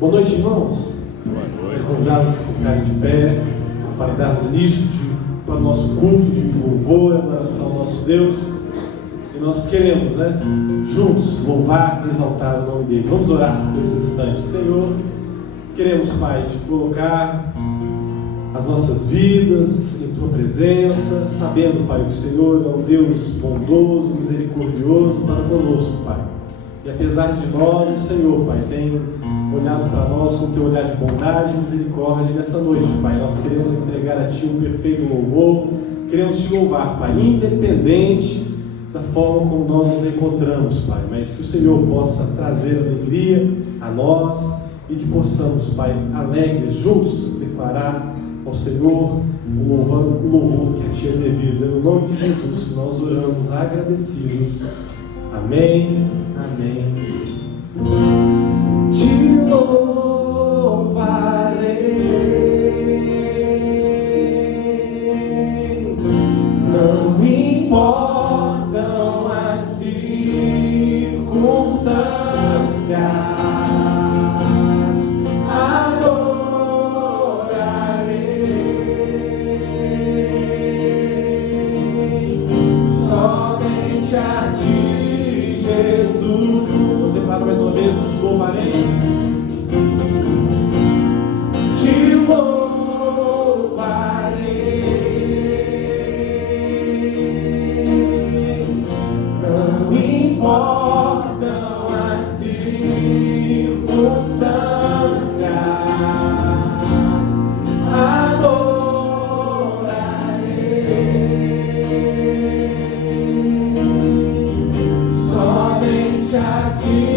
Boa noite, irmãos. Boa noite. Convidados a ficarem de pé para darmos início para o nosso culto de louvor e adoração ao nosso Deus. E nós queremos, juntos, louvar e exaltar o nome dele. Vamos orar por esse instante. Senhor, queremos, Pai, te colocar as nossas vidas em Tua presença, sabendo, Pai, que o Senhor é um Deus bondoso, misericordioso para conosco, Pai. E apesar de nós, o Senhor, Pai, tem olhado para nós com Teu olhar de bondade e misericórdia nessa noite, Pai. Nós queremos entregar a Ti um perfeito louvor, queremos Te louvar, Pai, independente da forma como nós nos encontramos, Pai, mas que o Senhor possa trazer alegria a nós e que possamos, Pai, alegres, juntos, declarar ao Senhor o louvor que a Ti é devido. É no nome de Jesus que nós oramos agradecidos. Amém, amém. Te louvarei, não importam as circunstâncias. Mais uma vez, te louvarei. Te louvarei. Não importam as circunstâncias. Adorarei. Somente a Ti.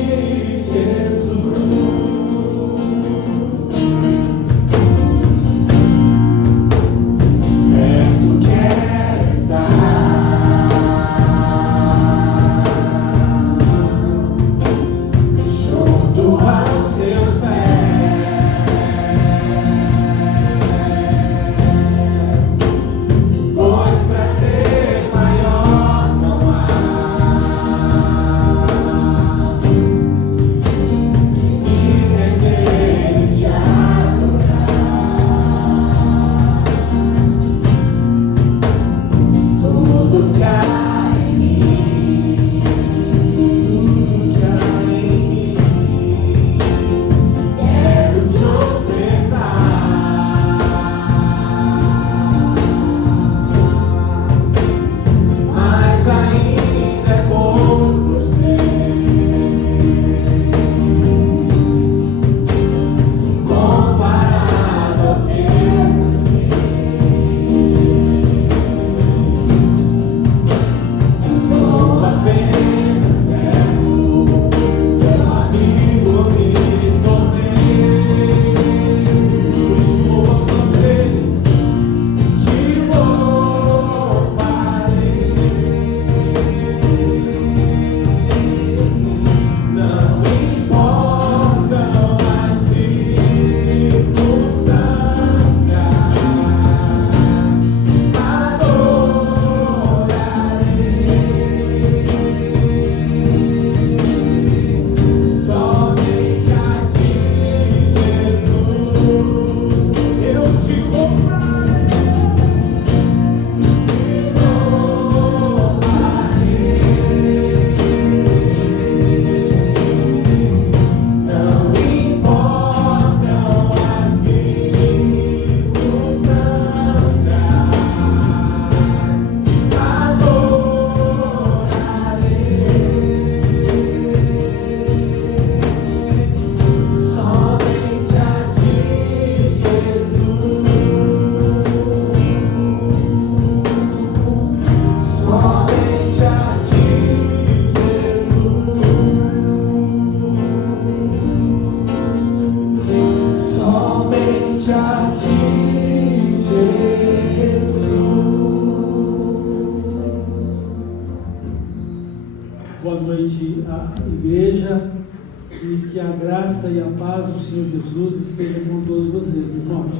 E a paz do Senhor Jesus esteja com todos vocês, irmãos.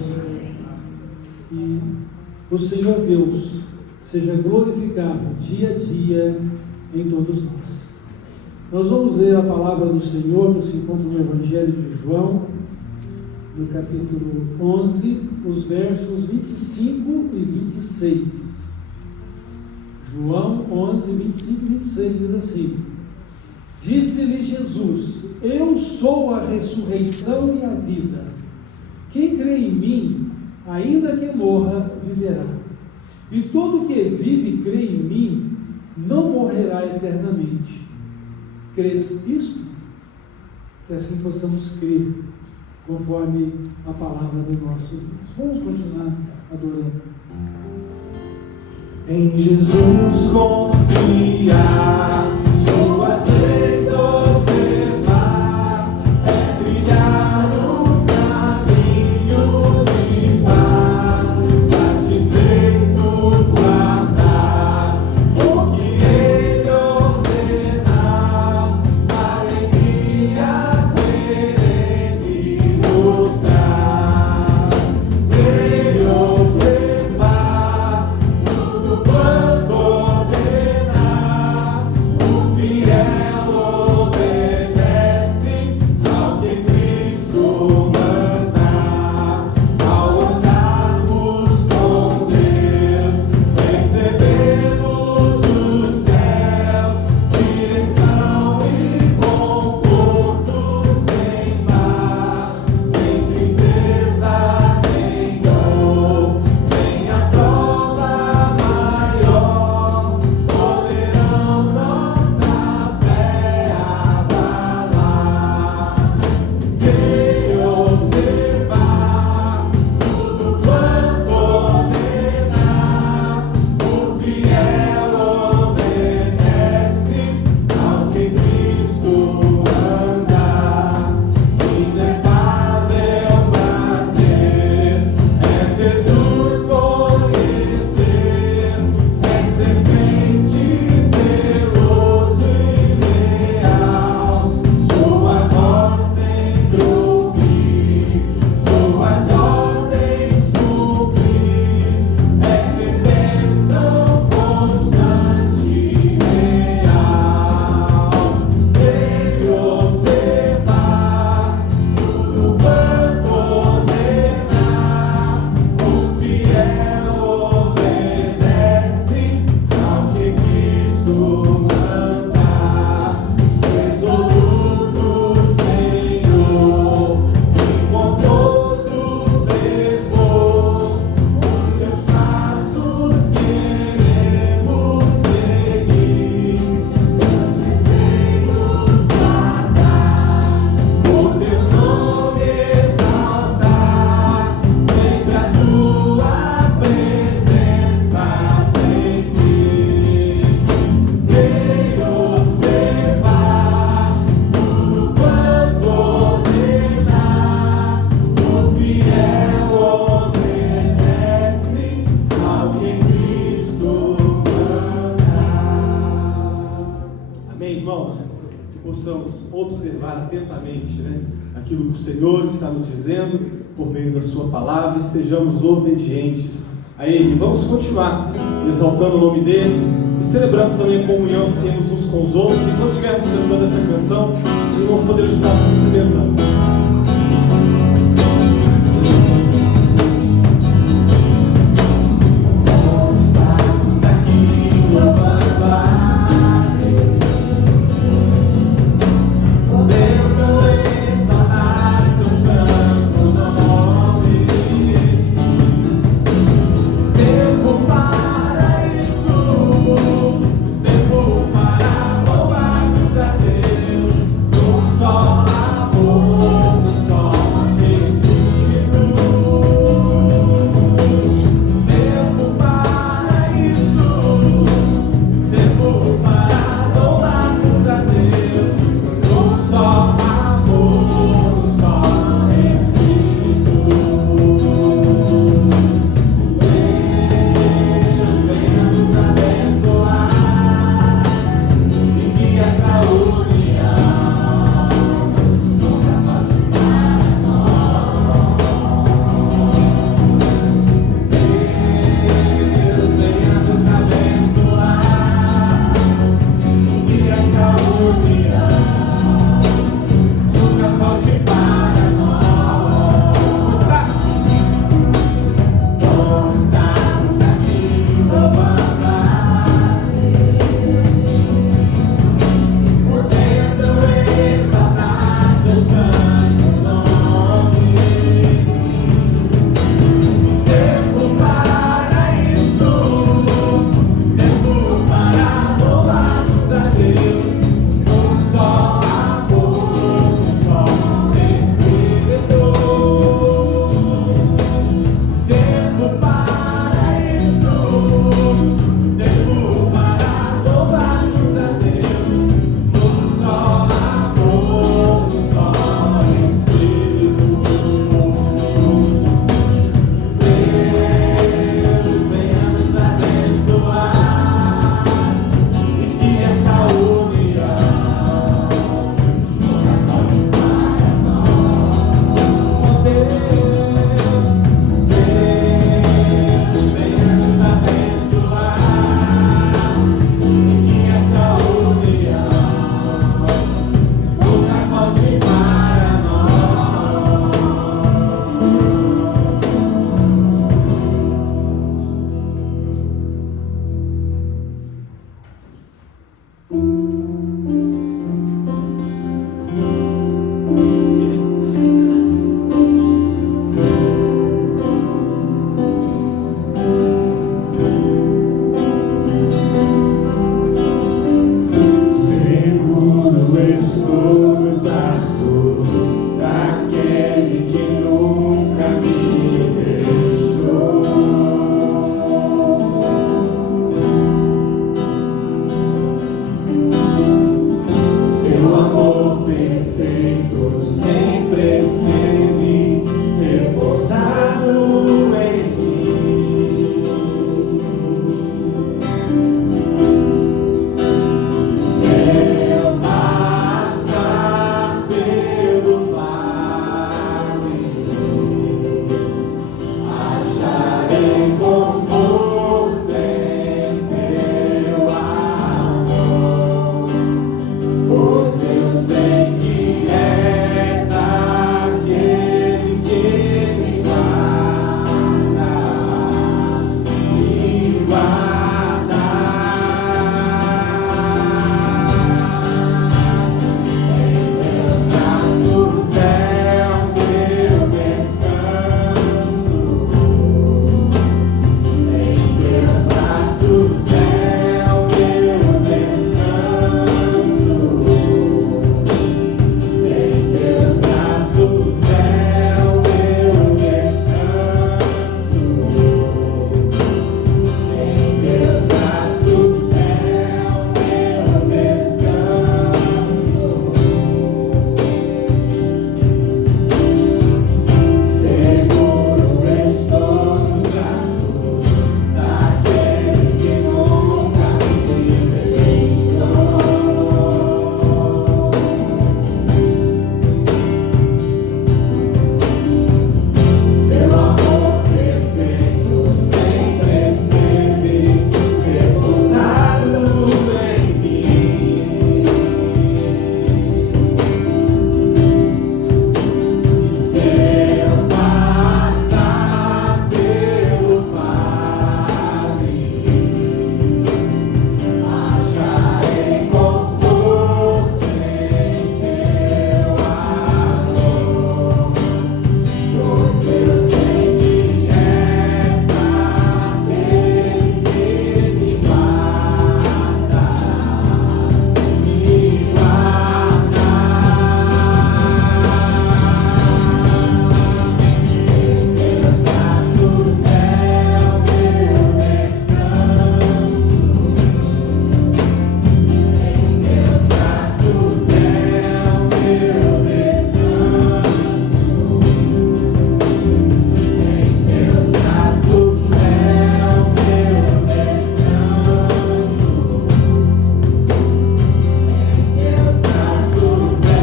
E o Senhor Deus seja glorificado dia a dia em todos nós. Nós vamos ler a palavra do Senhor que se encontra no Evangelho de João, no capítulo 11, os versos 25 e 26. João 11, 25 e 26 diz assim: Disse-lhe Jesus: Eu sou a ressurreição e a vida. Quem crê em mim, ainda que morra, viverá. E todo que vive e crê em mim, não morrerá eternamente. Crês nisto? Que assim possamos crer, conforme a palavra do nosso Deus. Vamos continuar adorando. Em Jesus confiar, suas leis observar, é brilhar no caminho de paz, satisfeitos guardar o que Ele ordenar, alegria perene nos traz. Ele observar tudo quanto ordenar, o fiel obedece ao que Cristo mandar. Ao andarmos com Deus, recebemos dos céus direção e conforto sem mar, nem tristeza, nem dor, nem a prova maior poderão nossa fé abalar. Quem observar tudo quanto ordenar, o fiel obedece ao que Cristo mandar. Inefável prazer é Jesus conhecer, é serpente zeloso e leal, sua voz sempre ouvir, suas ordens cumprir, é bênção constante e real. Ele observar tudo quanto ordenar, o fiel obedece ao que Cristo mandar. Resoluto, Senhor, e com todo fervor, os teus passos queremos seguir. Teus desejos guardar, por teu nome exaltar, sempre a tua presença sentir. Quem observar tudo quanto ordenar, o fiel obedece ao que Cristo mandar. Amém, irmãos? Que possamos observar atentamente, aquilo que o Senhor está nos dizendo por meio da sua palavra e sejamos obedientes a Ele. Vamos continuar exaltando o nome dEle e celebrando também a comunhão que temos uns com os outros. E quando estivermos cantando essa canção, os irmãos poderão estar se cumprimentando. Estamos aqui louvando a Deus, podendo exaltar seu santo nome. Tempo para isso, tempo para louvarmos a Deus, num só amor. nos braços daquele que nunca me deixou. Seu amor perfeito sempre esteve repousado em mim. Seu passar pelo vale, acharei conforto em teu amor, pois eu sei que és aquele que me guarda, me guarda. Em teus braços é o meu descanso. Em teus braços é o meu descanso. Em teus braços é o meu descanso. Em teus braços é o meu descanso. Seguro estou nos braços daquele que nunca me deixou. Seu amor perfeito sempre esteve repousado em mim. E seu passar pelo vale, acharei conforto em teu amor, pois eu sei que és aquele que me guarda, me guarda. Em teus braços é o meu descanso. Em teus braços é o meu descanso. Em teus braços é o meu descanso. Em teus braços é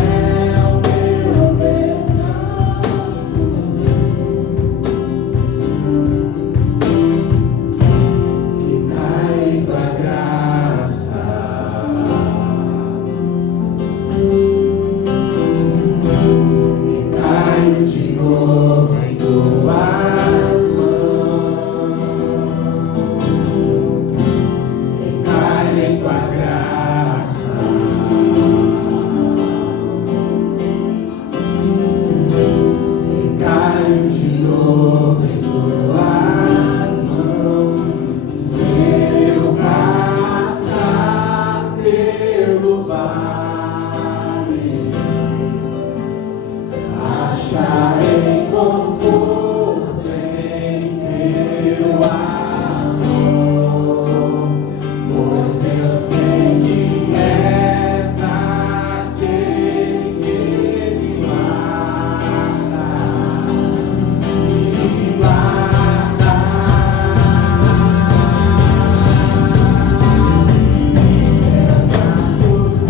o meu descanso. Que cai tua graça, e caio de novo em tuas mãos, e caio em tua graça, e caio de novo em tuas mãos. E seu passar pelo vale, acharei conforto em teu amor, pois eu sei que és aquele que me guarda, me guarda. Em teus braços é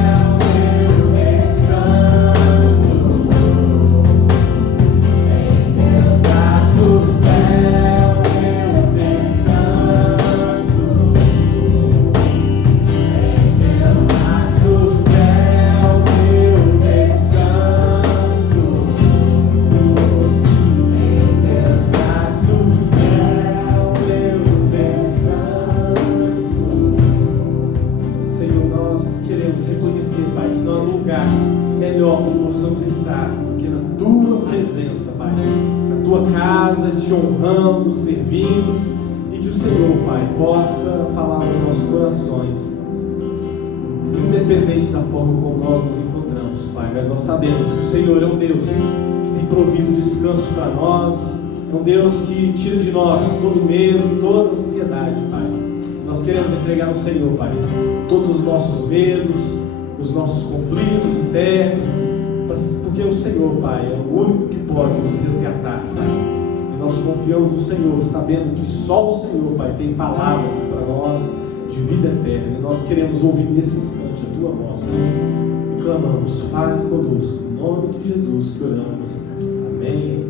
o meu descanso. Em teus braços é o meu descanso. Em teus braços é o meu descanso. Em teus braços é o meu descanso. Senhor, nós queremos reconhecer, Pai, que não há lugar melhor que possamos estar do que na Tua presença, Pai. Na Tua casa, te honrando, servindo, e que o Senhor, Pai, possa falar aos nossos corações. independente da forma como nós nos encontramos, Pai, mas nós sabemos que o Senhor é um Deus que tem provido descanso para nós, é um Deus que tira de nós todo medo, toda ansiedade, Pai. Nós queremos entregar ao Senhor, Pai, todos os nossos medos, os nossos conflitos internos, porque o Senhor, Pai, é o único que pode nos resgatar, Pai. Nós confiamos no Senhor, sabendo que só o Senhor, Pai, tem palavras para nós de vida eterna. E nós queremos ouvir nesse instante a Tua voz, Pai. E clamamos, fale conosco, em nome de Jesus que oramos. Amém.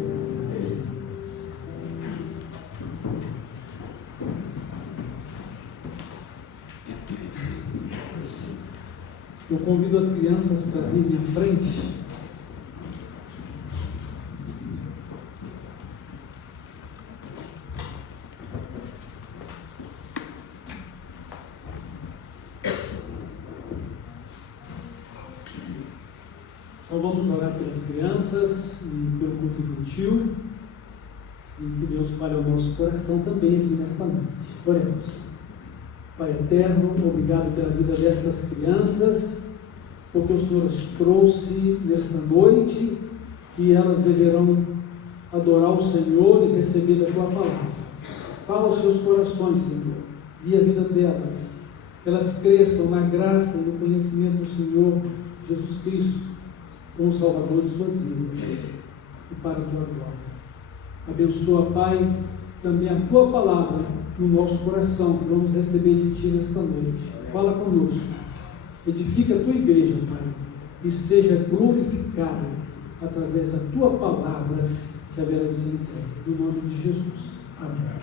Eu convido as crianças para virem à frente. Então vamos orar pelas crianças e pelo culto infantil e que Deus fale ao nosso coração também aqui nesta noite. Oremos. Pai eterno, obrigado pela vida destas crianças, porque o Senhor as trouxe nesta noite e elas deverão adorar o Senhor e receber da Tua palavra. Fala aos seus corações, Senhor, e a vida delas, que elas cresçam na graça e no conhecimento do Senhor Jesus Cristo, como Salvador de suas vidas, e para a Tua glória. Abençoa, Pai, também a Tua palavra no nosso coração, que vamos receber de Ti nesta noite. Fala conosco, edifica a Tua igreja, Pai, e seja glorificada através da Tua palavra, que haverá sempre, no nome de Jesus. Amém.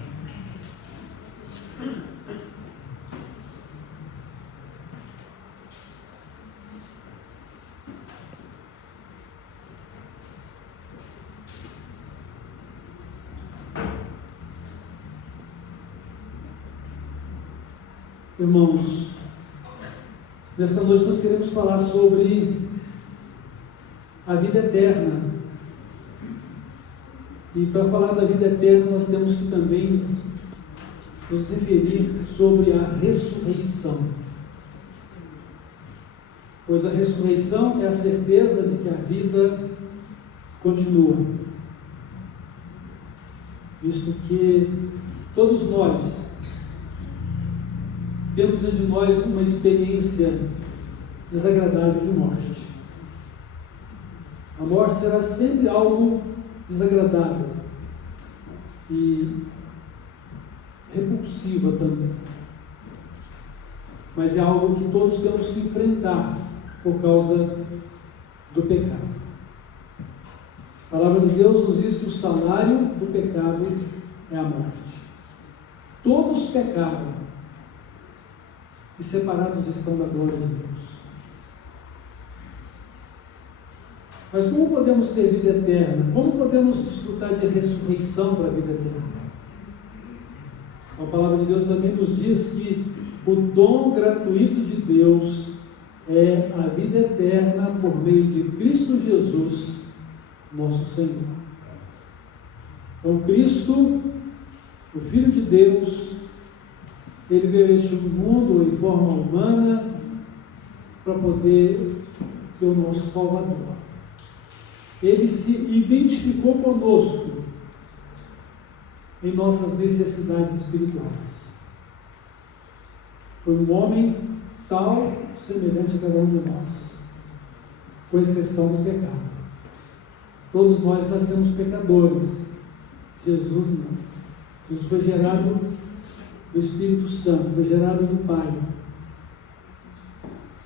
Irmãos, nesta noite nós queremos falar sobre a vida eterna. E para falar da vida eterna, nós temos que também nos referir sobre a ressurreição. Pois a ressurreição é a certeza de que a vida continua. Visto que todos nós temos diante de nós uma experiência desagradável de morte. A morte será sempre algo desagradável e repulsiva também. Mas é algo que todos temos que enfrentar por causa do pecado. A palavra de Deus nos diz que o salário do pecado é a morte. Todos pecaram e separados estão da glória de Deus. Mas como podemos ter vida eterna? Como podemos desfrutar de ressurreição para a vida eterna? A palavra de Deus também nos diz que o dom gratuito de Deus é a vida eterna por meio de Cristo Jesus, nosso Senhor. Então Cristo, o Filho de Deus, Ele veio a este mundo em forma humana para poder ser o nosso Salvador. Ele se identificou conosco em nossas necessidades espirituais. Foi um homem tal, semelhante a cada um de nós, com exceção do pecado. Todos nós nascemos pecadores. Jesus não. Jesus foi gerado do Espírito Santo, foi gerado do Pai,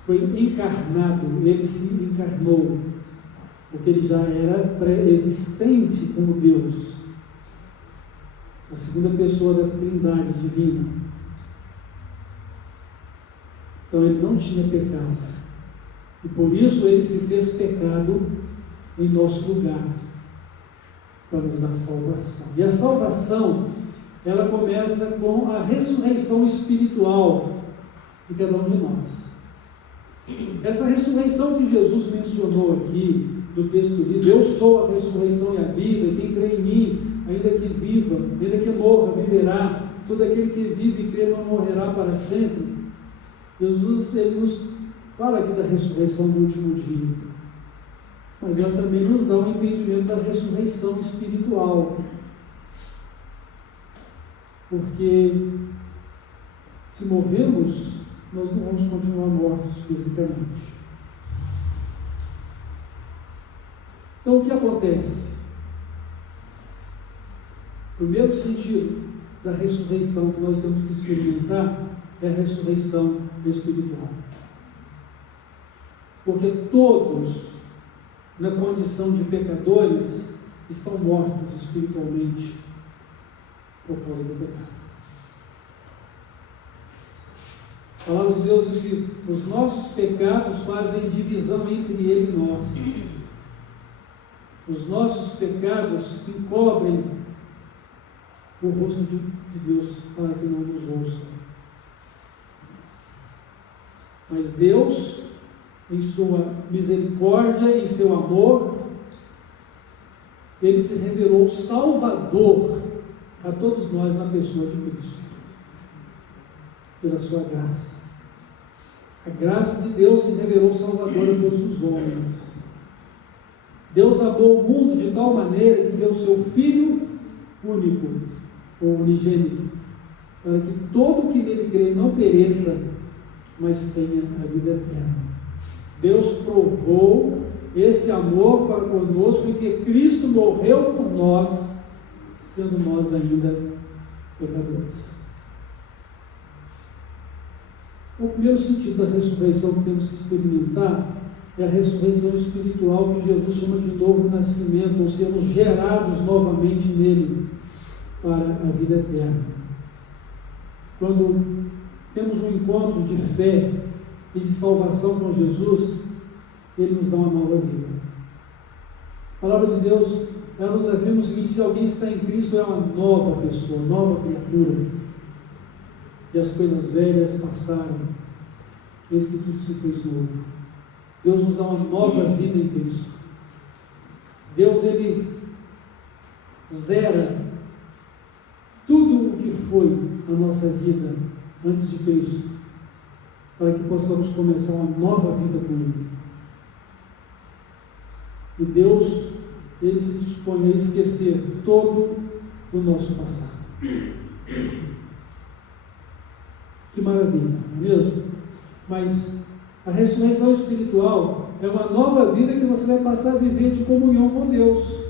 foi encarnado, ele se encarnou, porque ele já era pré-existente como Deus, a segunda pessoa da Trindade divina. Então ele não tinha pecado, e por isso ele se fez pecado em nosso lugar, para nos dar salvação. E a salvação, ela começa com a ressurreição espiritual de cada um de nós. Essa ressurreição que Jesus mencionou aqui, do texto lido, eu sou a ressurreição e a vida, quem crê em mim, ainda que viva, ainda que morra, viverá, todo aquele que vive e crê não morrerá para sempre. Jesus, ele nos fala aqui da ressurreição do último dia, mas ela também nos dá um entendimento da ressurreição espiritual. Porque se morrermos, nós não vamos continuar mortos fisicamente. Então o que acontece? O primeiro sentido da ressurreição que nós temos que experimentar é a ressurreição espiritual. Porque todos, na condição de pecadores, estão mortos espiritualmente por causa do pecado. A palavra de Deus diz que os nossos pecados fazem divisão entre Ele e nós. Os nossos pecados encobrem o rosto de Deus para que não nos ouça. Mas Deus, em sua misericórdia, em seu amor, Ele se revelou Salvador a todos nós na pessoa de Cristo, pela sua graça. A graça de Deus se revelou Salvador a todos os homens. Deus amou o mundo de tal maneira que deu seu Filho único, ou unigênito, para que todo o que nele crê não pereça, mas tenha a vida eterna. Deus provou esse amor para conosco em que Cristo morreu por nós, sendo nós ainda pecadores. O primeiro sentido da ressurreição que temos que experimentar é a ressurreição espiritual, que Jesus chama de novo nascimento, ou sermos gerados novamente nele para a vida eterna. Quando temos um encontro de fé e de salvação com Jesus, Ele nos dá uma nova vida. A palavra de Deus, ela nos afirma o seguinte: se alguém está em Cristo, é uma nova pessoa, nova criatura, e as coisas velhas passaram, eis que tudo se fez novo. Deus nos dá uma nova vida em Cristo. Deus, Ele zera tudo o que foi a nossa vida antes de Cristo, para que possamos começar uma nova vida com Ele. E Deus, Ele se dispõe a esquecer todo o nosso passado. Que maravilha, não é mesmo? Mas a ressurreição espiritual é uma nova vida que você vai passar a viver de comunhão com Deus.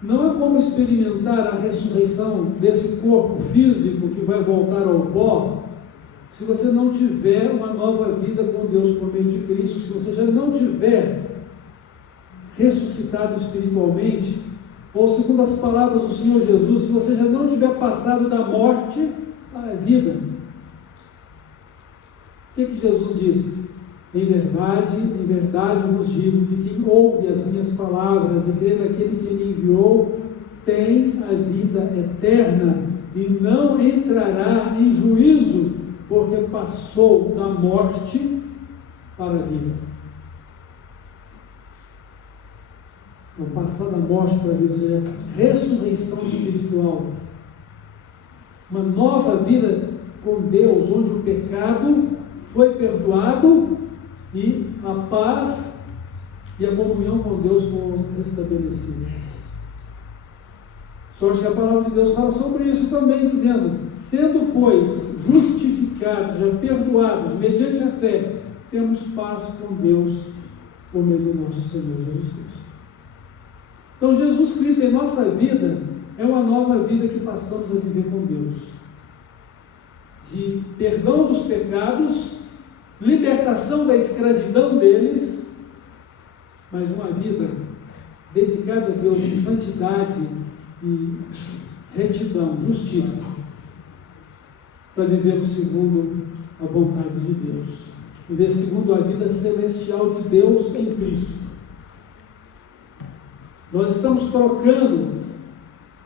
Não é como experimentar a ressurreição desse corpo físico que vai voltar ao pó, se você não tiver uma nova vida com Deus por meio de Cristo, se você já não tiver ressuscitado espiritualmente, ou segundo as palavras do Senhor Jesus, se você já não tiver passado da morte para a vida. O que Jesus disse? Em verdade vos digo que quem ouve as minhas palavras e crê naquele que me enviou, tem a vida eterna e não entrará em juízo, porque passou da morte para a vida. Então, passar da morte para a vida, ou seja, ressurreição espiritual. Uma nova vida com Deus, onde o pecado foi perdoado e a paz e a comunhão com Deus foram restabelecidas. Sorte que a palavra de Deus fala sobre isso também, dizendo: sendo, pois, justificados, já perdoados, mediante a fé, temos paz com Deus por meio do nosso Senhor Jesus Cristo. Então, Jesus Cristo em nossa vida é uma nova vida que passamos a viver com Deus, de perdão dos pecados, libertação da escravidão deles, mas uma vida dedicada a Deus em santidade e retidão, justiça, para vivermos segundo a vontade de Deus, viver segundo a vida celestial de Deus em Cristo. Nós estamos trocando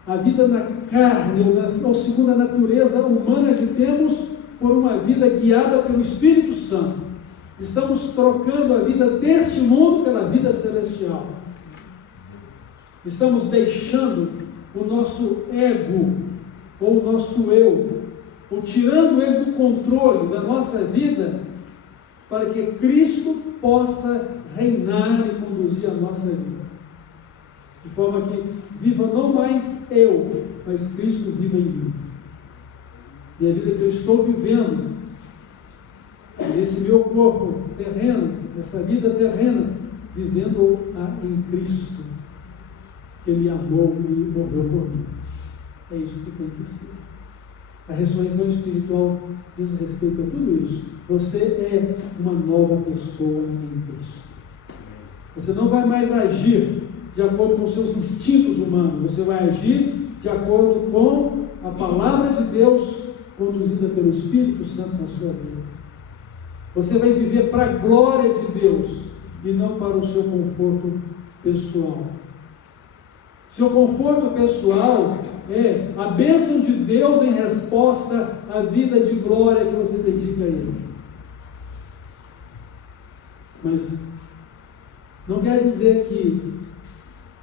a vida na carne, ou segundo a natureza humana que temos, por uma vida guiada pelo Espírito Santo. Estamos trocando a vida deste mundo pela vida celestial. Estamos deixando o nosso ego, ou o nosso eu, ou tirando ele do controle da nossa vida, para que Cristo possa reinar e conduzir a nossa vida. De forma que viva não mais eu, mas Cristo viva em mim. E a vida que eu estou vivendo, nesse meu corpo terreno, nessa vida terrena, vivendo-a em Cristo, que Ele amou e morreu por mim. É isso que tem que ser. A ressurreição espiritual diz respeito a tudo isso. Você é uma nova pessoa em Cristo. Você não vai mais agir de acordo com os seus instintos humanos. Você vai agir de acordo com a palavra de Deus conduzida pelo Espírito Santo na sua vida. Você vai viver para a glória de Deus e não para o seu conforto pessoal. Seu conforto pessoal é a bênção de Deus em resposta à vida de glória que você dedica a Ele. Mas não quer dizer que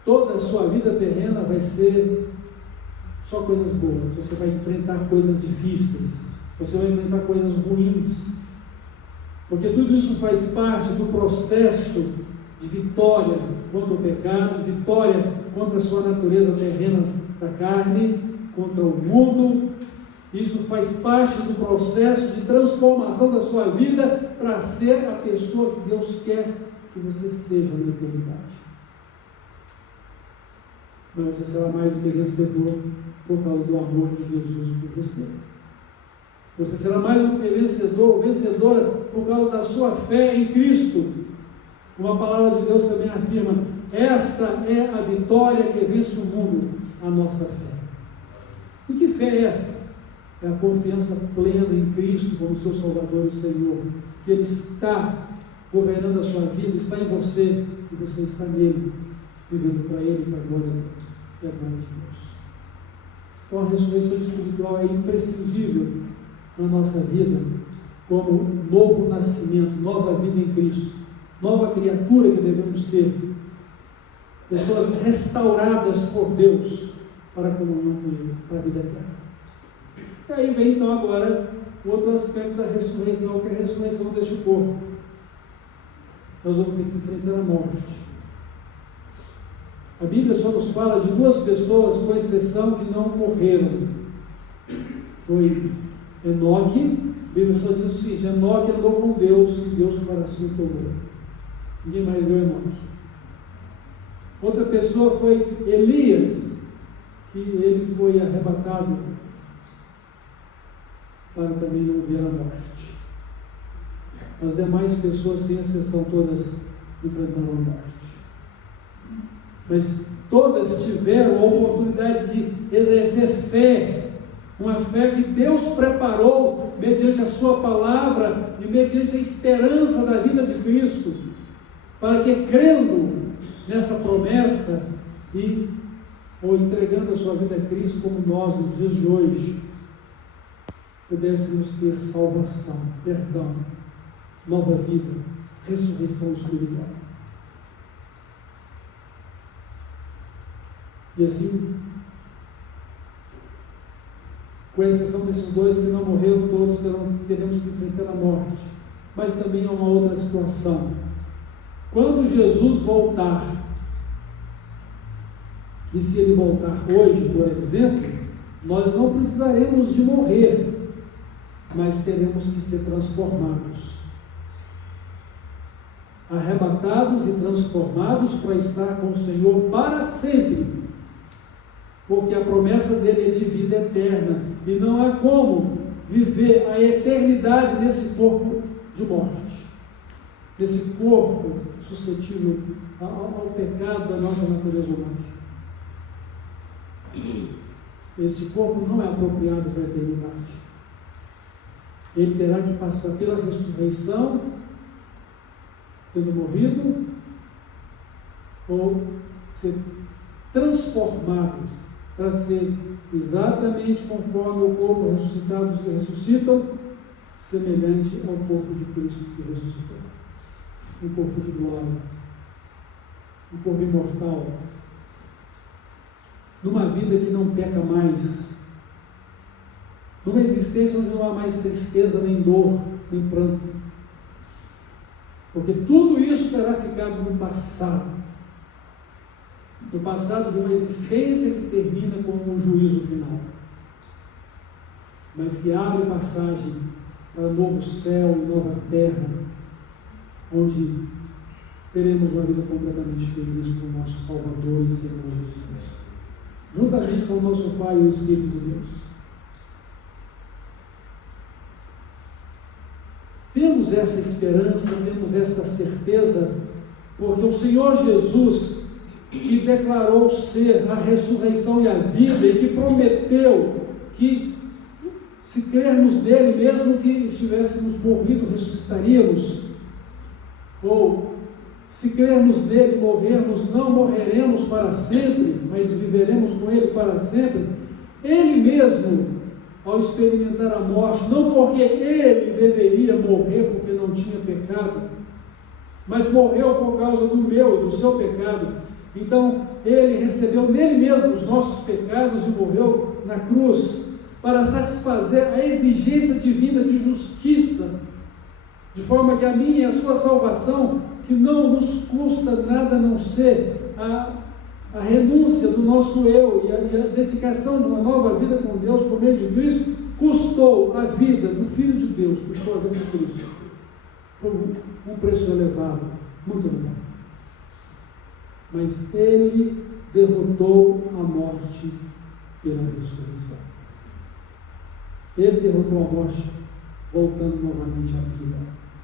toda a sua vida terrena vai ser só coisas boas. Você vai enfrentar coisas difíceis, você vai enfrentar coisas ruins, porque tudo isso faz parte do processo de vitória contra o pecado, vitória contra a sua natureza terrena da carne, contra o mundo. Isso faz parte do processo de transformação da sua vida para ser a pessoa que Deus quer que você seja na eternidade. Mas você será mais do que vencedor por causa do amor de Jesus por você. Você será mais do que vencedor, vencedora por causa da sua fé em Cristo. Uma palavra de Deus também afirma: esta é a vitória que vence o mundo, a nossa fé. E que fé é esta? É a confiança plena em Cristo como seu Salvador e Senhor, que Ele está governando a sua vida, está em você e você está nele, vivendo para Ele, para a glória e a glória de Deus. Então a ressurreição espiritual é imprescindível na nossa vida, como novo nascimento, nova vida em Cristo, nova criatura que devemos ser, pessoas restauradas por Deus para a comunhão com Ele, para a vida eterna. E aí vem então agora o outro aspecto da ressurreição, que é a ressurreição deste corpo. Nós vamos ter que enfrentar a morte. A Bíblia só nos fala de duas pessoas, com exceção, que não morreram. Foi Enoque. A Bíblia só diz o seguinte: Enoque andou com Deus e Deus para si o tomou. Ninguém mais viu Enoque. Outra pessoa foi Elias, que ele foi arrebatado para também não ver a morte. As demais pessoas, sem exceção, todas enfrentaram a morte. Mas todas tiveram a oportunidade de exercer fé, uma fé que Deus preparou mediante a sua palavra e mediante a esperança da vida de Cristo, para que, crendo nessa promessa ou entregando a sua vida a Cristo, como nós nos dias de hoje, pudéssemos ter salvação, perdão, nova vida, ressurreição espiritual. E assim, com exceção desses dois que não morreram, todos teremos que enfrentar a morte. Mas também há uma outra situação. Quando Jesus voltar, e se Ele voltar hoje, por exemplo, nós não precisaremos de morrer, mas teremos que ser transformados. Arrebatados e transformados para estar com o Senhor para sempre. Porque a promessa dele é de vida eterna, e não há como viver a eternidade nesse corpo de morte, nesse corpo suscetível ao pecado da nossa natureza humana. Esse corpo não é apropriado para a eternidade. Ele terá que passar pela ressurreição, tendo morrido, ou ser transformado para ser exatamente conforme o corpo ressuscitado que ressuscitam, semelhante ao corpo de Cristo que ressuscitou. Um corpo de glória, um corpo imortal, numa vida que não peca mais, numa existência onde não há mais tristeza, nem dor, nem pranto. Porque tudo isso terá ficado no passado. No passado de uma existência que termina com um juízo final. Mas que abre passagem para novo céu e nova terra, onde teremos uma vida completamente feliz com o nosso Salvador e Senhor Jesus Cristo, juntamente com o nosso Pai e o Espírito de Deus. Temos essa esperança, temos essa certeza, porque o Senhor Jesus, que declarou ser a ressurreição e a vida, e que prometeu que, se crermos nele, mesmo que estivéssemos morridos, ressuscitaríamos, ou se crermos nele e morrermos, não morreremos para sempre, mas viveremos com ele para sempre. Ele mesmo, ao experimentar a morte, não porque ele deveria morrer porque não tinha pecado, mas morreu por causa do meu e do seu pecado. Então ele recebeu nele mesmo os nossos pecados e morreu na cruz para satisfazer a exigência divina de justiça, de forma que a minha e a sua salvação, que não nos custa nada a não ser a renúncia do nosso eu e a dedicação de uma nova vida com Deus por meio de Cristo, custou a vida do Filho de Deus, custou a vida de Cristo, por um preço elevado, muito elevado. Mas ele derrotou a morte pela ressurreição. Ele derrotou a morte, voltando novamente à vida,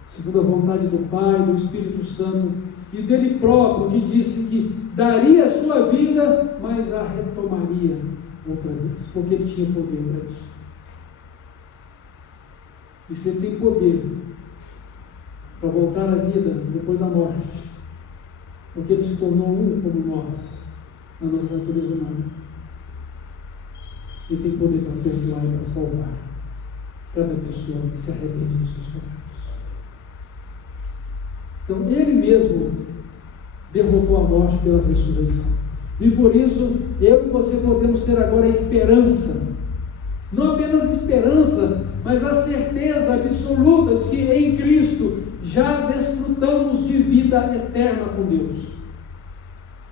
segundo a vontade do Pai, do Espírito Santo e dele próprio, que disse que daria a sua vida, mas a retomaria outra vez, porque ele tinha poder para isso. E se ele tem poder para voltar à vida depois da morte, porque ele se tornou um como nós, na nossa natureza humana, ele tem poder para perdoar e para salvar cada pessoa que se arrepende dos seus pecados. Então, ele mesmo derrotou a morte pela ressurreição. E por isso, eu e você podemos ter agora esperança. Não apenas esperança, mas a certeza absoluta de que em Cristo já desfrutamos de vida eterna com Deus.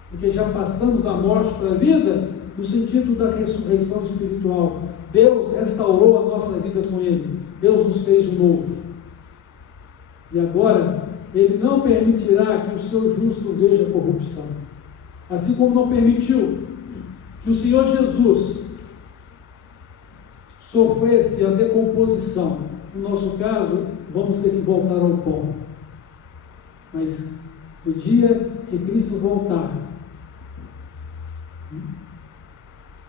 Porque já passamos da morte para a vida, no sentido da ressurreição espiritual. Deus restaurou a nossa vida com Ele. Deus nos fez de novo. E agora, Ele não permitirá que o seu justo veja corrupção. Assim como não permitiu que o Senhor Jesus sofresse a decomposição. No nosso caso, vamos ter que voltar ao pó. Mas no dia que Cristo voltar,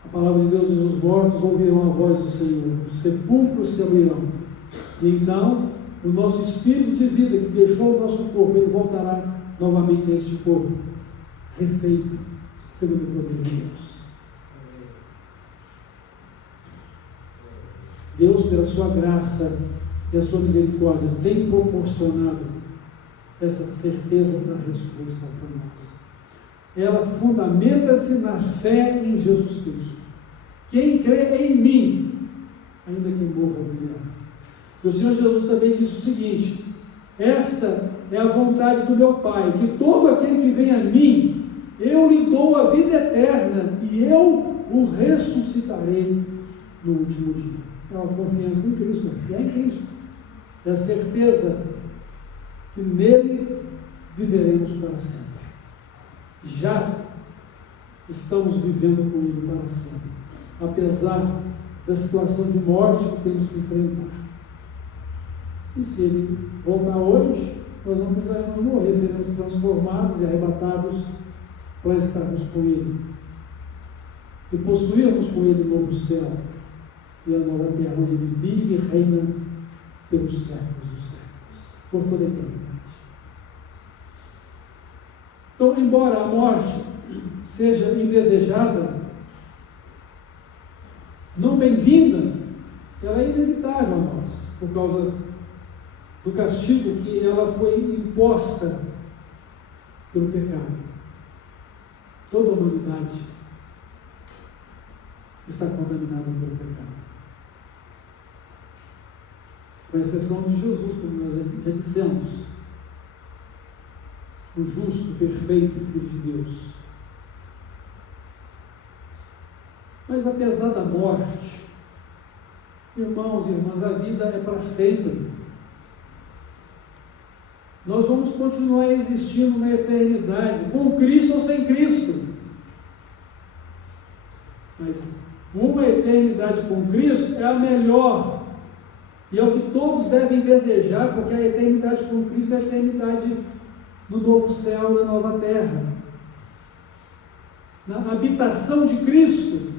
a palavra de Deus diz: os mortos ouvirão a voz do Senhor, os sepulcros se abrirão. E então, o nosso espírito de vida que deixou o nosso corpo, ele voltará novamente a este corpo, refeito, segundo o poder de Deus. Deus, pela sua graça e a sua misericórdia, tem proporcionado essa certeza da ressurreição para nós. Ela fundamenta-se na fé em Jesus Cristo. Quem crê em mim, ainda que morra, viverá. E o Senhor Jesus também disse o seguinte: esta é a vontade do meu Pai, que todo aquele que vem a mim, eu lhe dou a vida eterna, e eu o ressuscitarei no último dia. É uma confiança em Cristo, é fé em Cristo. É a certeza que nele viveremos para sempre. Já estamos vivendo com ele para sempre, apesar da situação de morte que temos que enfrentar. E se ele voltar hoje, nós não precisaremos morrer, seremos transformados e arrebatados para estarmos com ele e possuirmos com ele o novo céu e a nova terra, onde ele vive e reina pelos séculos dos séculos, por toda a eternidade. Então, embora a morte seja indesejada, não bem-vinda, ela é inevitável a nós, por causa do castigo que ela foi imposta pelo pecado. Toda a humanidade está contaminada pelo pecado. com exceção de Jesus, como nós já dissemos, o justo, perfeito Filho de Deus. Mas apesar da morte, irmãos e irmãs, a vida é para sempre. Nós vamos continuar existindo na eternidade, com Cristo ou sem Cristo. Mas uma eternidade com Cristo é a melhor, e é o que todos devem desejar, porque a eternidade com Cristo é a eternidade no novo céu e na nova terra, na habitação de Cristo,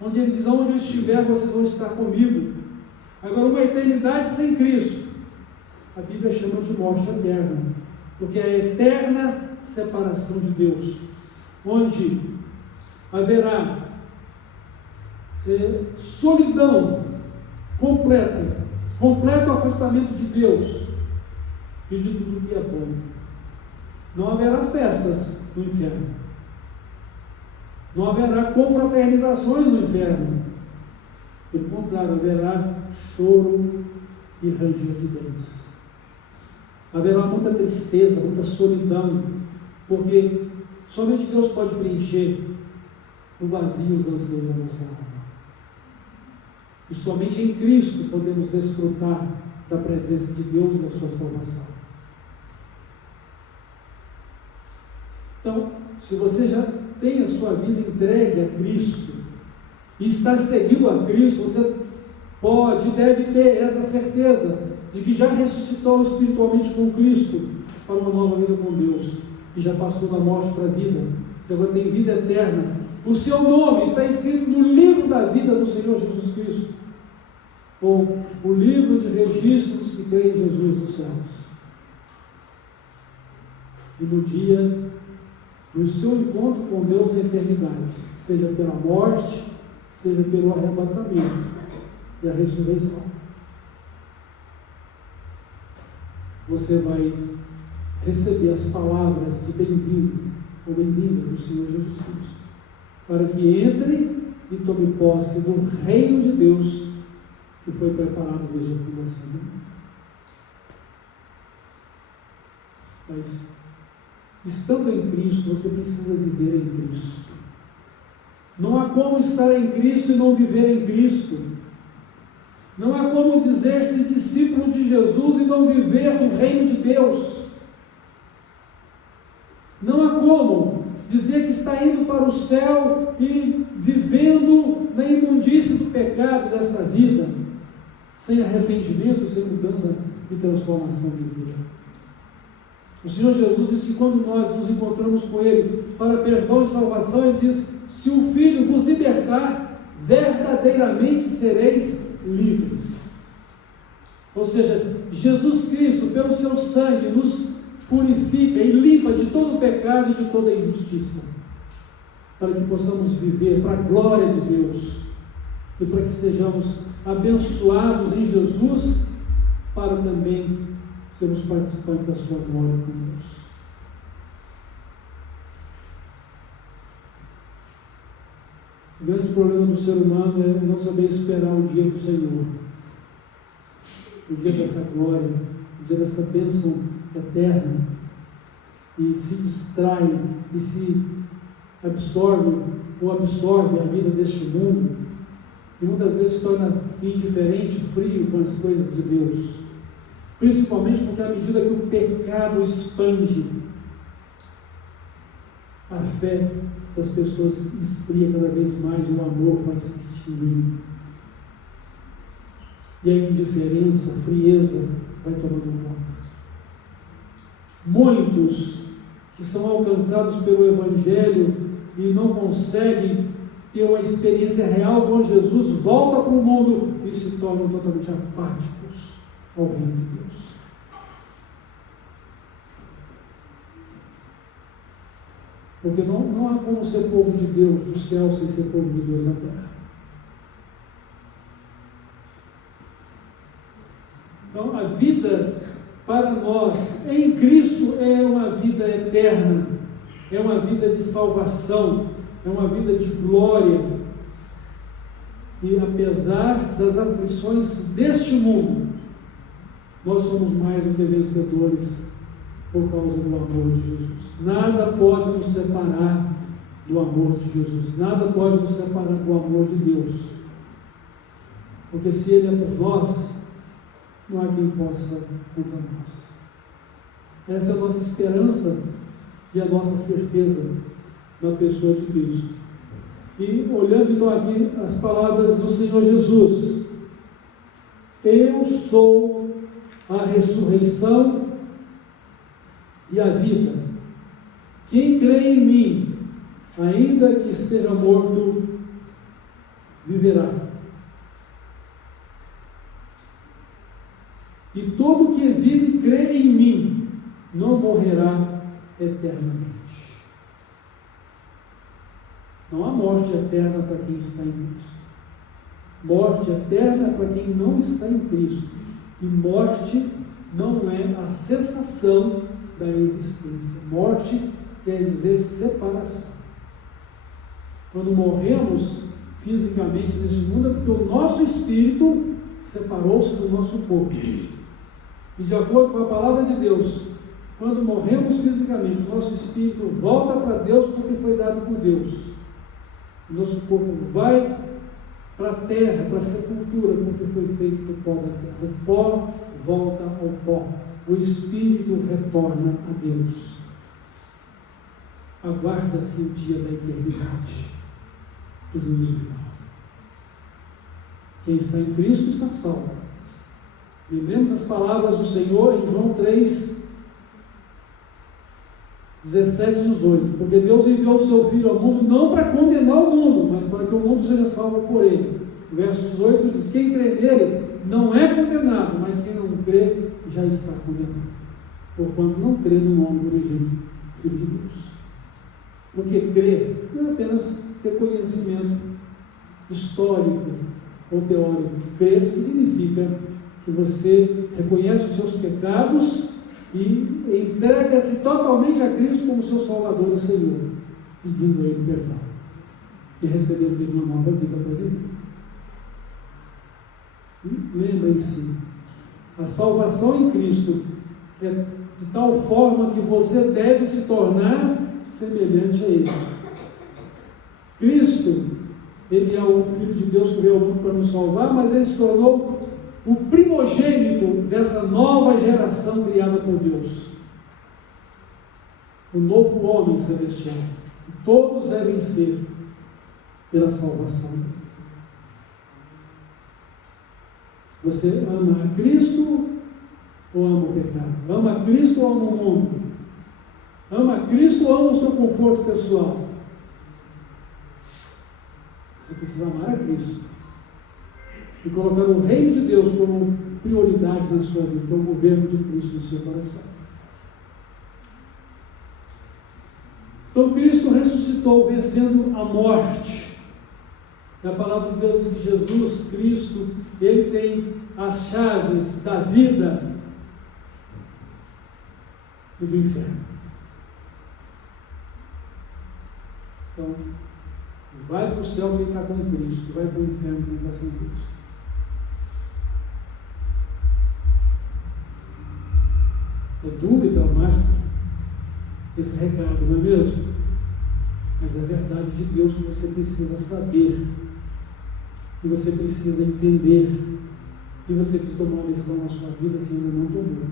onde Ele diz: onde eu estiver, vocês vão estar comigo. Agora, uma eternidade sem Cristo, a Bíblia chama de morte eterna, porque é a eterna separação de Deus, onde haverá solidão completa, completo afastamento de Deus e de tudo que é bom. Não haverá festas no inferno, não haverá confraternizações no inferno, pelo contrário, haverá choro e ranger de dentes. Haverá muita tristeza, muita solidão, porque somente Deus pode preencher o vazio e os anseios da nossa alma. E somente em Cristo podemos desfrutar da presença de Deus e da sua salvação. Então, se você já tem a sua vida entregue a Cristo e está seguindo a Cristo, você pode e deve ter essa certeza de que já ressuscitou espiritualmente com Cristo para uma nova vida com Deus e já passou da morte para a vida. Você agora tem vida eterna. O seu nome está escrito no livro da vida do Senhor Jesus Cristo, ou o livro de registros que creem em Jesus nos céus. E no dia do seu encontro com Deus na eternidade, seja pela morte, seja pelo arrebatamento e a ressurreição, você vai receber as palavras de bem-vindo ou bem-vinda do Senhor Jesus Cristo, para que entre e tome posse do reino de Deus que foi preparado desde a fundação do mundo. Mas, estando em Cristo, você precisa viver em Cristo. Não há como estar em Cristo e não viver em Cristo. Não há como dizer-se discípulo de Jesus e não viver o reino de Deus. Não há como dizer que está indo para o céu e vivendo na imundície do pecado desta vida, sem arrependimento, sem mudança e transformação de vida. O Senhor Jesus disse que quando nós nos encontramos com Ele para perdão e salvação, Ele diz: se o Filho vos libertar, verdadeiramente sereis livres. Ou seja, Jesus Cristo, pelo seu sangue, nos purifica e limpa de todo o pecado e de toda a injustiça, para que possamos viver para a glória de Deus e para que sejamos abençoados em Jesus, para também sermos participantes da sua glória com Deus. O grande problema do ser humano é não saber esperar o dia do Senhor, o dia dessa glória, o dia dessa bênção eterna, e se distrai e se absorve a vida deste mundo, e muitas vezes se torna indiferente, frio com as coisas de Deus, principalmente porque à medida que o pecado expande, a fé das pessoas esfria cada vez mais, o amor vai se extinguindo, e a indiferença, a frieza vai tomando conta. Muitos que são alcançados pelo Evangelho e não conseguem ter uma experiência real com Jesus, voltam para o mundo e se tornam totalmente apáticos ao reino de Deus. Porque não há como ser povo de Deus do céu sem ser povo de Deus na terra. Então, a vida para nós em Cristo é uma vida eterna, é uma vida de salvação, é uma vida de glória. E apesar das aflições deste mundo, nós somos mais do que vencedores por causa do amor de Jesus. Nada pode nos separar do amor de Jesus. Nada pode nos separar do amor de Deus. Porque se Ele é por nós, não há quem possa contra nós. Essa é a nossa esperança e a nossa certeza na pessoa de Cristo. E olhando então aqui as palavras do Senhor Jesus: eu sou a ressurreição e a vida. Quem crê em mim, ainda que esteja morto, viverá. E todo que vive e crê em mim não morrerá eternamente. Não há morte eterna para quem está em Cristo. Morte eterna para quem não está em Cristo. E morte não é a cessação da existência. Morte quer dizer separação. Quando morremos fisicamente neste mundo, é porque o nosso espírito separou-se do nosso corpo. E de acordo com a palavra de Deus, quando morremos fisicamente, o nosso espírito volta para Deus porque foi dado por Deus. O nosso corpo vai para a terra, para a sepultura, porque foi feito do pó da terra. O pó volta ao pó. O espírito retorna a Deus. Aguarda-se o dia da eternidade, do juízo final. Quem está em Cristo está salvo. Lembremos as palavras do Senhor em João 3, 17 e 18. Porque Deus enviou o seu Filho ao mundo não para condenar o mundo, mas para que o mundo seja salvo por ele. O verso 18 diz: quem crê nele não é condenado, mas quem não crê já está condenado, porquanto não crê no nome do unigênito Filho de Deus. Porque crer não é apenas ter conhecimento histórico ou teórico. Crer significa que você reconhece os seus pecados e entrega-se totalmente a Cristo como seu Salvador e Senhor, pedindo a Ele perdão e recebendo dele uma nova vida para viver. Lembrem-se, a salvação em Cristo é de tal forma que você deve se tornar semelhante a Ele. Cristo, Ele é o Filho de Deus que veio ao mundo para nos salvar, mas Ele se tornou o primogênito dessa nova geração criada por Deus. O novo homem celestial. Todos devem ser pela salvação. Você ama a Cristo ou ama o pecado? Ama a Cristo ou ama o mundo? Ama a Cristo ou ama o seu conforto pessoal? Você precisa amar a Cristo e colocar o reino de Deus como prioridade na sua vida, que é o governo de Cristo no seu coração. Então Cristo ressuscitou, vencendo a morte. E a palavra de Deus diz que Jesus, Cristo, Ele tem as chaves da vida e do inferno. Então, vai para o céu quem está com Cristo, vai para o inferno quem está sem Cristo. É duro e traumático esse recado, não é mesmo? Mas é a verdade de Deus que você precisa saber, que você precisa entender, e você precisa tomar uma decisão na sua vida se ainda não tomou.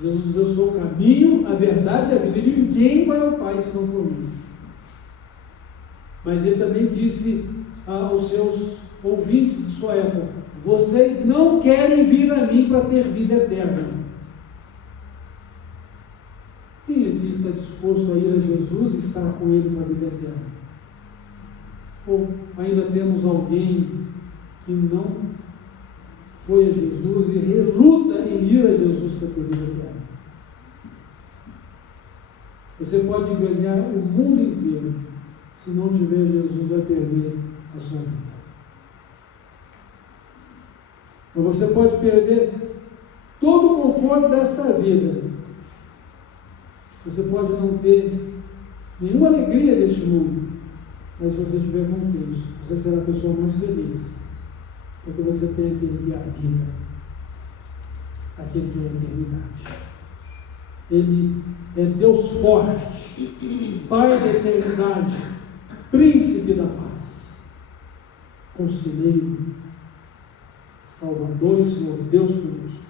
Jesus diz: eu sou o caminho, a verdade e a vida, e ninguém vai ao Pai senão por mim. Mas Ele também disse aos seus ouvintes de sua época: vocês não querem vir a mim para ter vida eterna. Quem aqui está disposto a ir a Jesus e estar com Ele para a vida eterna? Ou ainda temos alguém que não foi a Jesus e reluta em ir a Jesus para ter vida eterna? Você pode ganhar o mundo inteiro, se não tiver Jesus, vai perder a sua vida. Ou você pode perder todo o conforto desta vida. Você pode não ter nenhuma alegria deste mundo, mas se você estiver com Cristo, você será a pessoa mais feliz, porque você tem aquele que habita aquele que é a eternidade. Ele é Deus forte, Pai da eternidade, Príncipe da paz, Conselheiro, Salvador e Senhor, Deus conosco.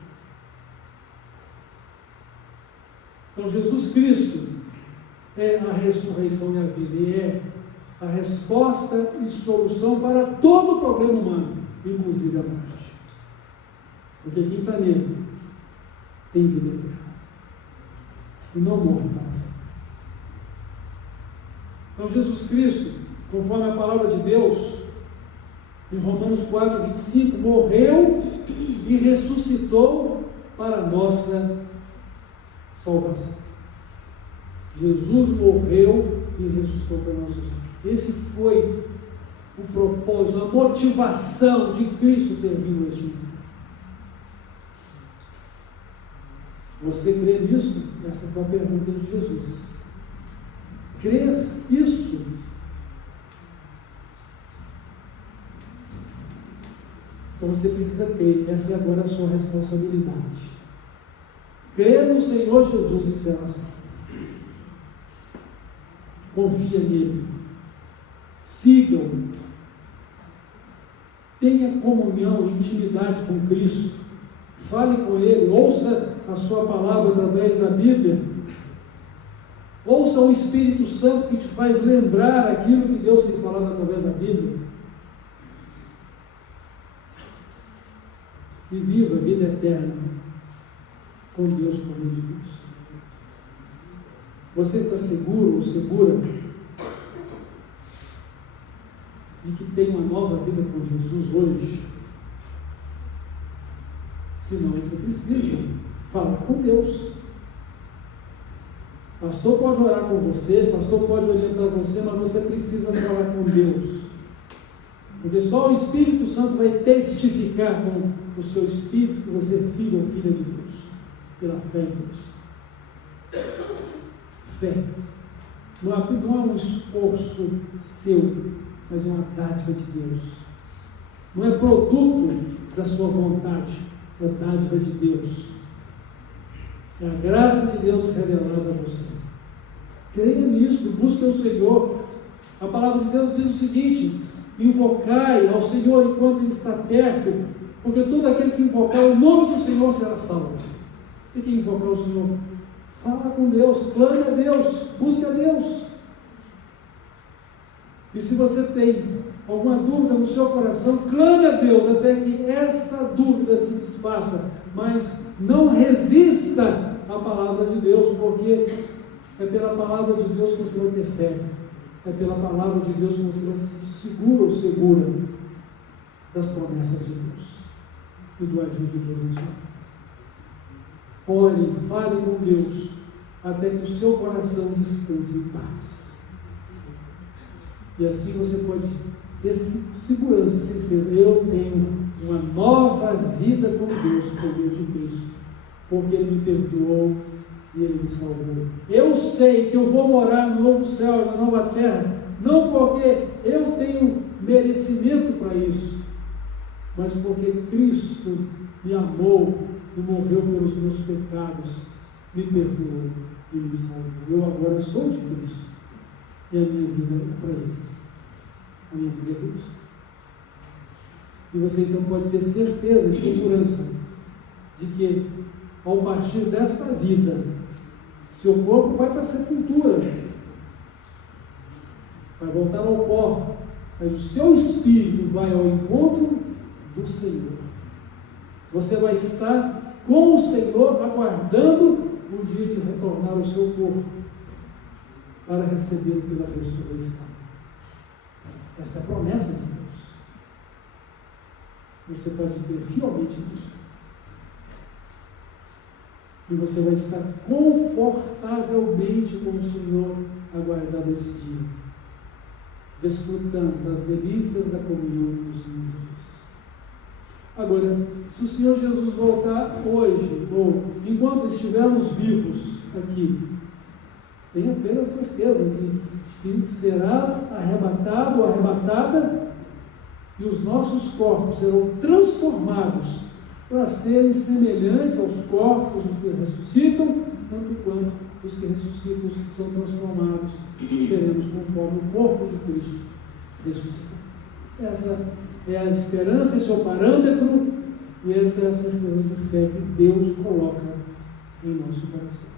Então Jesus Cristo é a ressurreição e a vida, e é a resposta e solução para todo o problema humano, inclusive a morte. Porque quem está nele tem vida eterna e não morre para sempre. Então Jesus Cristo, conforme a palavra de Deus, em Romanos 4, 25, morreu e ressuscitou para a nossa salvação. Jesus morreu e ressuscitou para a nossa salvação. Esse foi o propósito, a motivação de Cristo ter vindo a este mundo. Você crê nisso? Essa foi a pergunta de Jesus. Crês isso? Então você precisa crer. Essa é agora a sua responsabilidade. Crê no Senhor Jesus e será salvo. Confia nele. Sigam. Tenha comunhão, intimidade com Cristo. Fale com Ele, ouça a sua palavra através da Bíblia. Ouça o Espírito Santo que te faz lembrar aquilo que Deus tem falado através da Bíblia. E viva a vida eterna com Deus por meio de Cristo. Você está seguro ou segura de que tem uma nova vida com Jesus hoje? Senão você precisa falar com Deus. Pastor pode orar com você, pastor pode orientar você, mas você precisa falar com Deus. Porque só o Espírito Santo vai testificar com o seu espírito que você é filho ou filha de Deus, pela fé em Cristo. Fé. Não é um esforço seu, mas é uma dádiva de Deus. Não é produto da sua vontade, é dádiva de Deus. É a graça de Deus revelada a você. Creia nisso, busque o Senhor. A palavra de Deus diz o seguinte: invocai ao Senhor enquanto Ele está perto, porque todo aquele que invocar o nome do Senhor será salvo. O que é invocar o Senhor? Fala com Deus, clame a Deus, busque a Deus. E se você tem alguma dúvida no seu coração, clame a Deus até que essa dúvida se desfaça, mas não resista à palavra de Deus, porque é pela palavra de Deus que você vai ter fé, é pela palavra de Deus que você vai ser seguro ou segura das promessas de Deus e do agir de Deus na sua vida. Ore, fale com Deus, até que o seu coração descanse em paz. E assim você pode ter segurança e certeza: eu tenho uma nova vida com Deus por meio de Cristo, porque Ele me perdoou e Ele me salvou. Eu sei que eu vou morar no novo céu, na nova terra, não porque eu tenho merecimento para isso, mas porque Cristo me amou e morreu pelos meus pecados, me perdoou e me salvou. Eu agora sou de Cristo e a minha vida é para Ele. A minha vida é Cristo. E você então pode ter certeza e segurança de que, ao partir desta vida, seu corpo vai para a sepultura, vai voltar ao pó, mas o seu espírito vai ao encontro do Senhor. Você vai estar com o Senhor, aguardando o dia de retornar ao seu corpo para recebê-lo pela ressurreição. Essa é a promessa de Deus. Você pode crer fielmente nisso. E você vai estar confortavelmente com o Senhor, aguardando esse dia, desfrutando das delícias da comunhão com o Senhor Jesus. Agora, se o Senhor Jesus voltar hoje, ou enquanto estivermos vivos aqui, tenha plena certeza de que serás arrebatado ou arrebatada, e os nossos corpos serão transformados para serem semelhantes aos corpos dos que ressuscitam, tanto quanto os que ressuscitam, os que são transformados, seremos conforme o corpo de Cristo ressuscitado. Essa é a esperança, esse é o parâmetro, e essa é a certeza de fé que Deus coloca em nosso coração.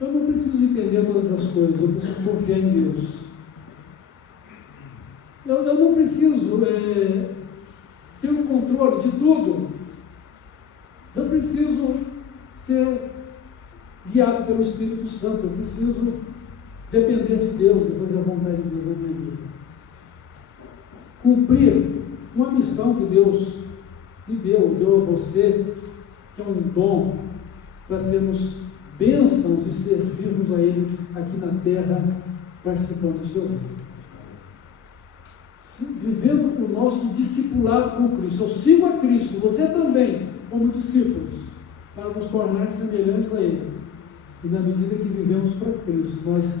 Eu não preciso entender todas as coisas, eu preciso confiar em Deus. Eu não preciso ter o controle de tudo. Eu preciso ser guiado pelo Espírito Santo, eu preciso depender de Deus e fazer a vontade de Deus na minha vida. Cumprir uma missão que Deus me deu a você, que é um dom para sermos bênçãos e servirmos a Ele aqui na terra, participando do seu reino. Vivendo o nosso discipulado com Cristo. Eu sigo a Cristo, você também, como discípulos, para nos tornar semelhantes a Ele. E na medida que vivemos para Cristo, nós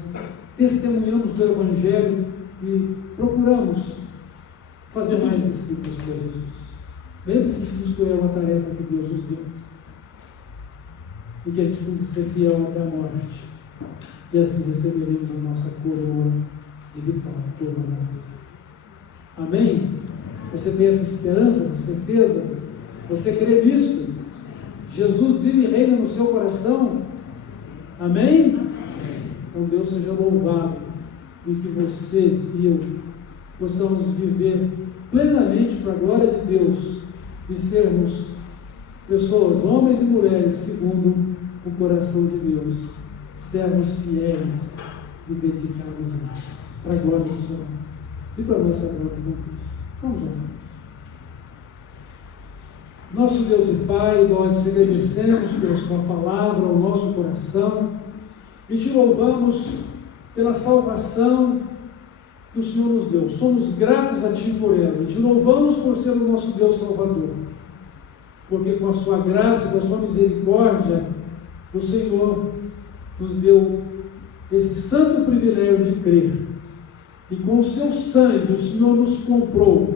testemunhamos do Evangelho e procuramos fazer mais discípulos para Jesus. Lembre-se que isso é uma tarefa que Deus nos deu. E que a gente precisa ser fiel até a morte. E assim receberemos a nossa coroa de vitória, coroa da vida. Amém? Você tem essa esperança, essa certeza? Você crê nisso? Jesus vive e reina no seu coração? Amém? Então Deus seja louvado e que você e eu possamos viver plenamente para a glória de Deus e sermos pessoas, homens e mulheres, segundo o coração de Deus, servos fiéis e dedicados a Deus, para a glória do Senhor e para a nossa glória com Cristo. Vamos orar. Nosso Deus e Pai, nós te agradecemos pela Sua palavra ao nosso coração e te louvamos pela salvação que o Senhor nos deu. Somos gratos a Ti por ela e te louvamos por ser o nosso Deus Salvador, porque com a Sua graça e com a Sua misericórdia, o Senhor nos deu esse santo privilégio de crer. E com o Seu sangue, o Senhor nos comprou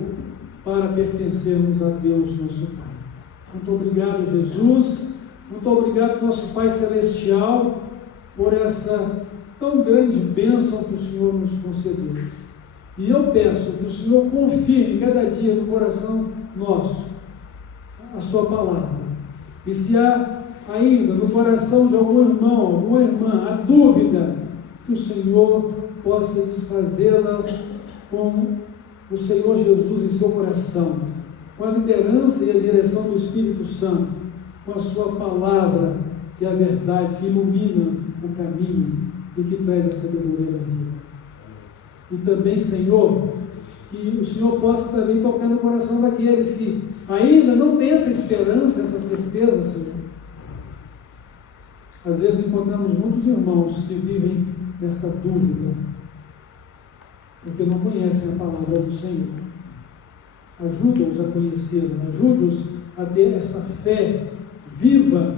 para pertencermos a Deus, nosso Pai. Muito obrigado, Jesus. Muito obrigado, nosso Pai Celestial, por essa tão grande bênção que o Senhor nos concedeu. E eu peço que o Senhor confirme cada dia no coração nosso a Sua palavra. E se há ainda no coração de algum irmão, alguma irmã, a dúvida, que o Senhor possa desfazê-la com o Senhor Jesus em seu coração, com a liderança e a direção do Espírito Santo, com a Sua palavra, que é a verdade, que ilumina o caminho e que traz a sabedoria da vida. E também, Senhor, que o Senhor possa também tocar no coração daqueles que ainda não têm essa esperança, essa certeza, Senhor. Às vezes encontramos muitos irmãos que vivem nesta dúvida, porque não conhecem a palavra do Senhor. Ajuda-os a conhecê-la, ajude-os a ter essa fé viva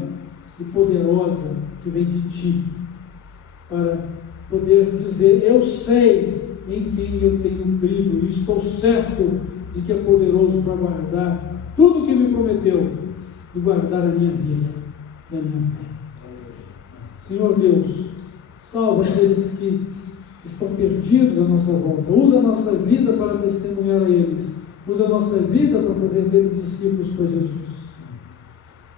e poderosa que vem de Ti, para poder dizer: eu sei em quem eu tenho crido e estou certo de que é poderoso para guardar tudo o que me prometeu e guardar a minha vida e a minha fé. Senhor Deus, salva aqueles que estão perdidos à nossa volta. Usa a nossa vida para testemunhar a eles. Usa a nossa vida para fazer deles discípulos para Jesus.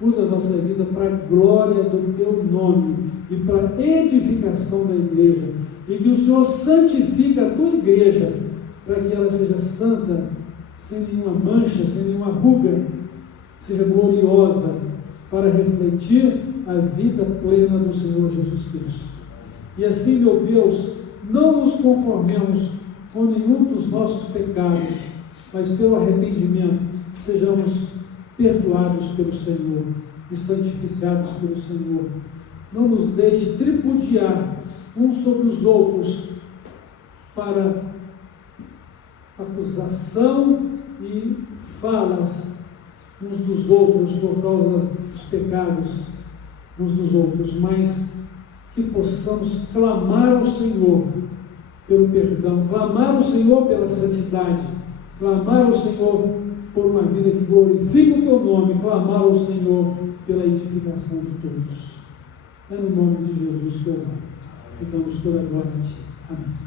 Usa a nossa vida para a glória do Teu nome e para a edificação da igreja. E que o Senhor santifique a Tua igreja para que ela seja santa, sem nenhuma mancha, sem nenhuma ruga, seja gloriosa, para refletir a vida plena do Senhor Jesus Cristo. E assim, meu Deus, não nos conformemos com nenhum dos nossos pecados, mas pelo arrependimento sejamos perdoados pelo Senhor e santificados pelo Senhor. Não nos deixe tripudiar uns sobre os outros para acusação e falas uns dos outros por causa dos pecados uns dos outros, mas que possamos clamar ao Senhor pelo perdão, clamar ao Senhor pela santidade, clamar ao Senhor por uma vida que glorifica o Teu nome, clamar ao Senhor pela edificação de todos. É no nome de Jesus que eu oro. E damos toda a glória a Ti. Amém.